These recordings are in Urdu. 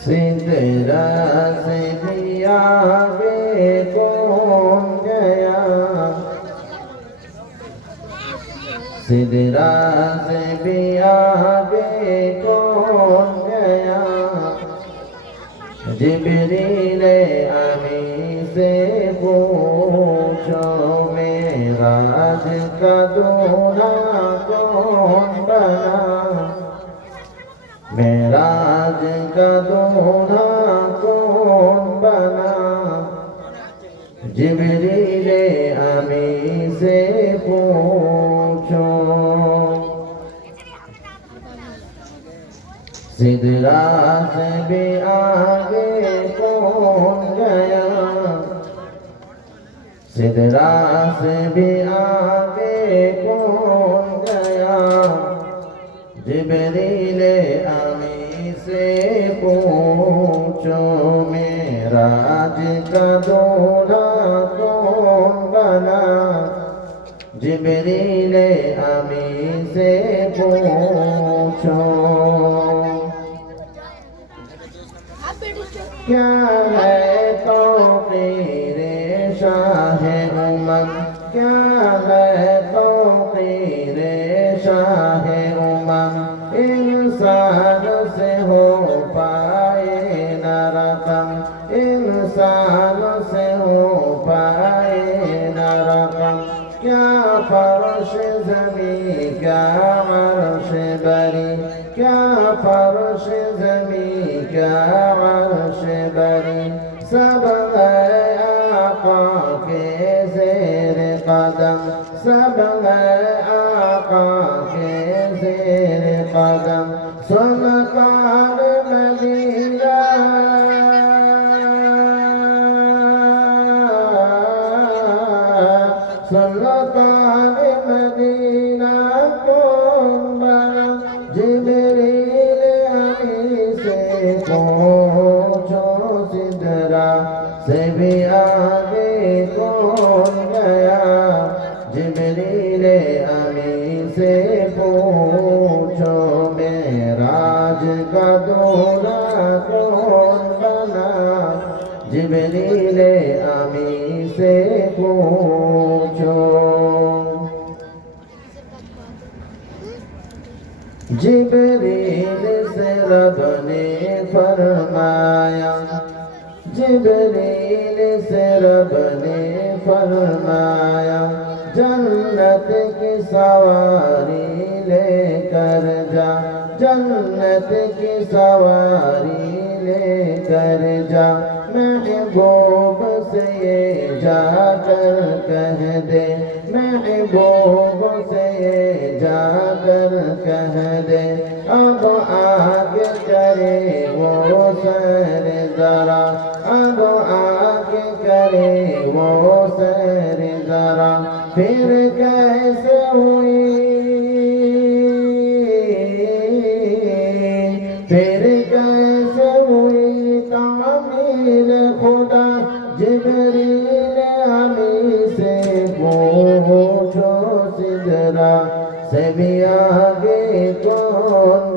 سرض دیا بیس بیا بیو چھ کون بنا میرا کا دون بنا جب ریلے امی سے پوچھو سا بھی آگے کون گیا ساج بھی آگے کون گیا جب ریلے آگے پوچو میرا تو گنا جبری لے امی سے پوچھو کیا لے تو ہے منگ کیا لے تو ری شاہ رنگ عرش بري يا فرش زمي يا عرش بري سبغ آقا في زير قدم سبغ آقا في زير قدم ثم قال مدينة ثم قال گیا جبریل امین سے پوچھو میرا بنا جبریل امین سے پوچھو سے رب نے فرمایا سے رب نے فرمایا جنت کی سواری لے کر جا جنت کی سواری لے کر جا میں بوگو سے یہ جا کر کہہ دے میری بوگو سے یہ جا کر کہہ دے اب آگے کرے وہ سر ذرا اب آگے کرے وہ خیر ذرا پھر کیسے ہوئی پھر کیسے ہوئی, ہوئی؟ تعمیر خدا جبریل نمی سے پوچھو جو ذرا سے بھی آگے گو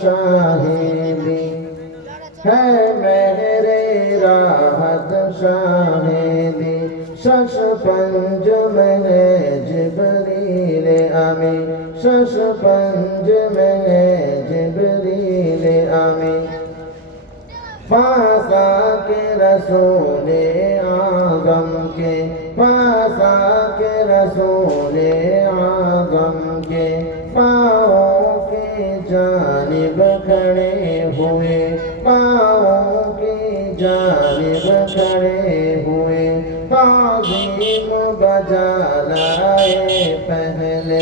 شاہدی ہے میرے راحت راہد شاہدی سش پنج میں نے جب ریلے امی شش پنج میں نے جب ری لے امی پاسا کے رسونے آ گم کے پاسا کے رسولے آ گم کے پاؤ کے جا ہوئے پاؤ کی جانب کڑے ہوئے پازیب بجالے پہلے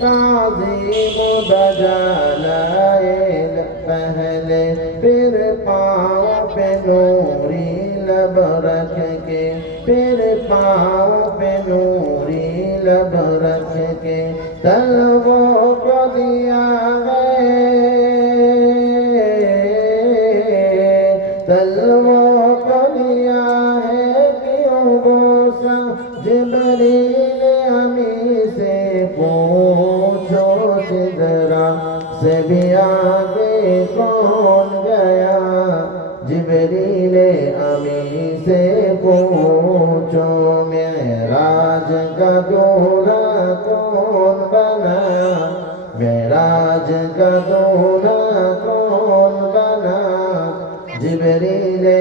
قازیم بجالے پہلے پھر پاؤ پہ نوری لب رکھ کے پھر پاؤ پہ نوری لب رکھ کے تلو ہم سے پوچو میں راج کا دہرا کون بنا میں دہرا کون بنا جب رے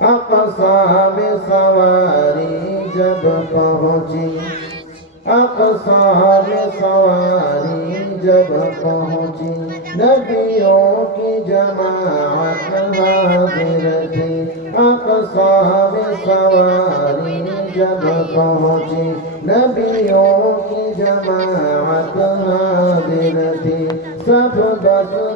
ہم سواری جب پہنچی سواری جب پہنچی نبیوں کی جماعت حاضر تھی اقصار سواری جب پہنچی نبیوں کی حاضر تھی سب بس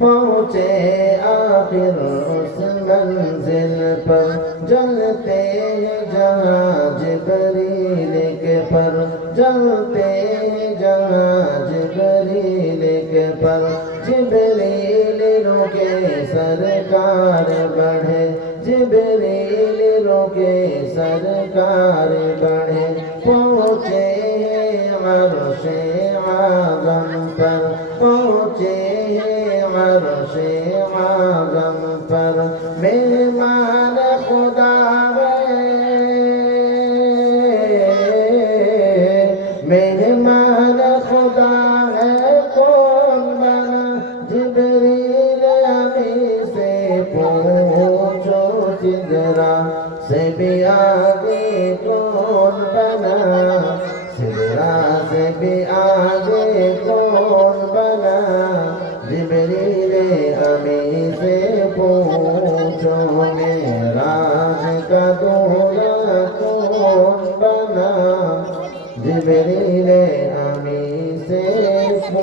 پہنچے آپ گنج پر جلتے ہیں جہاں جبریل کے پر جلتے ہیں جہاں جبریل کے پر جب ریل روکے سرکار بڑھے جب ریل روکے سرکار بڑھے پہنچے من سے پر پہنچے Ah. Uh -huh. uh -huh.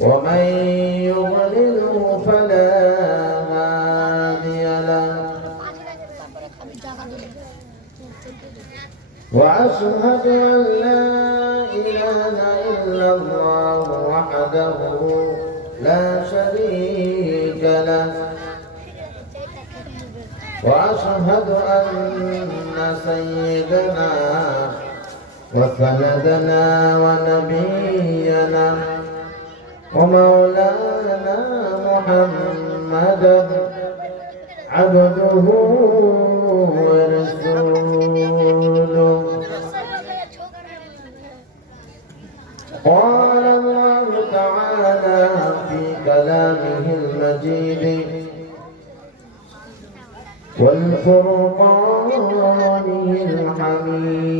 ومن يضلله فلا هادي له واشهد ان لا اله الا الله وحده لا شريك له واشهد ان سيدنا وسندنا ونبينا ومولانا محمدا عبده ورسوله قال الله تعالى في كلامه المجيد والفرقان الحميد